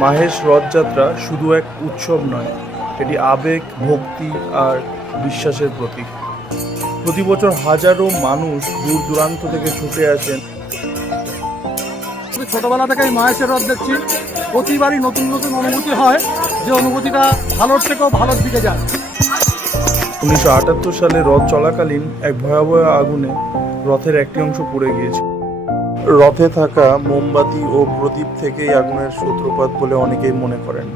মাহেশ রথযাত্রা শুধু এক উৎসব নয়, এটি আবেগ, ভক্তি আর বিশ্বাসের প্রতীক। প্রতি বছর হাজারো মানুষ দূর দূরান্ত থেকে ছুটে আসেন। ছোটবেলা থেকে আমি মাহেশের রথ দেখছি, প্রতিবারই নতুন নতুন অনুভূতি হয়, যে অনুভূতিটা ভালোর থেকেও ভালোর দিকে যায়। 1978 সালে রথ চলাকালীন এক ভয়াবহ আগুনে রথের একটি অংশ পুড়ে গিয়েছে। রথে থাকা মোমবাতি ও প্রদীপ থেকেই আগুনের সূত্রপাত বলে অনেকেই মনে করেন।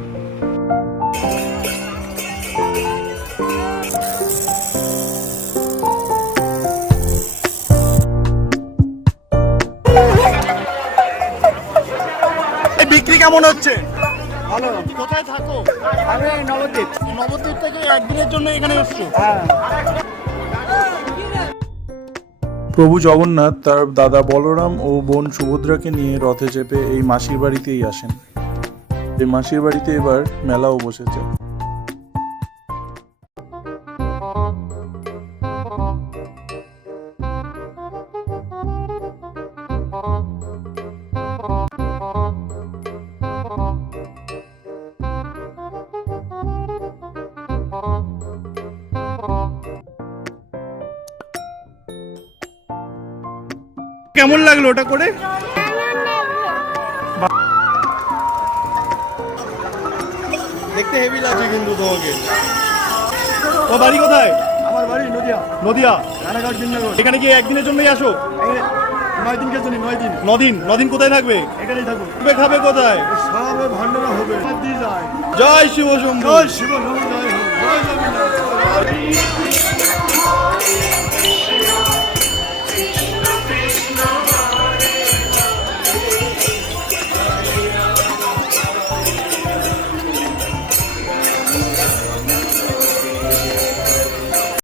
বিক্রি কেমন হচ্ছে? ভালো। কোথায় থাকো? আমি নবদ্বীপ। নবদ্বীপ থেকে একদিনের জন্য এখানে এসছো? হ্যাঁ। প্রভু জগন্নাথ তার দাদা বলরাম ও বোন সুভদ্রাকে নিয়ে রথে চেপে এই মাসির বাড়িতেই আসেন। এই মাসির বাড়িতে এবার মেলাও বসেছে। কেমন লাগলো ওটা করে? দেখতে হেভি লাগছে কিন্তু তোমাকে। তো বাড়ি কোথায়? আমার বাড়ি নদিয়া। নদিয়া। রানাঘাট বিন্নগর। এখানে কি একদিনের জন্যই আসো? 9 দিন গেছে, 9 দিন। 9 দিন কোথায় থাকবে? এখানেই থাকবো। খাবে কোথায়? সবে ভান্ডারা হবে। দিয়ে যায়। জয় শিব শম্ভু। জয় শিব শম্ভু, জয় হোক। জয় জগন্নাথ।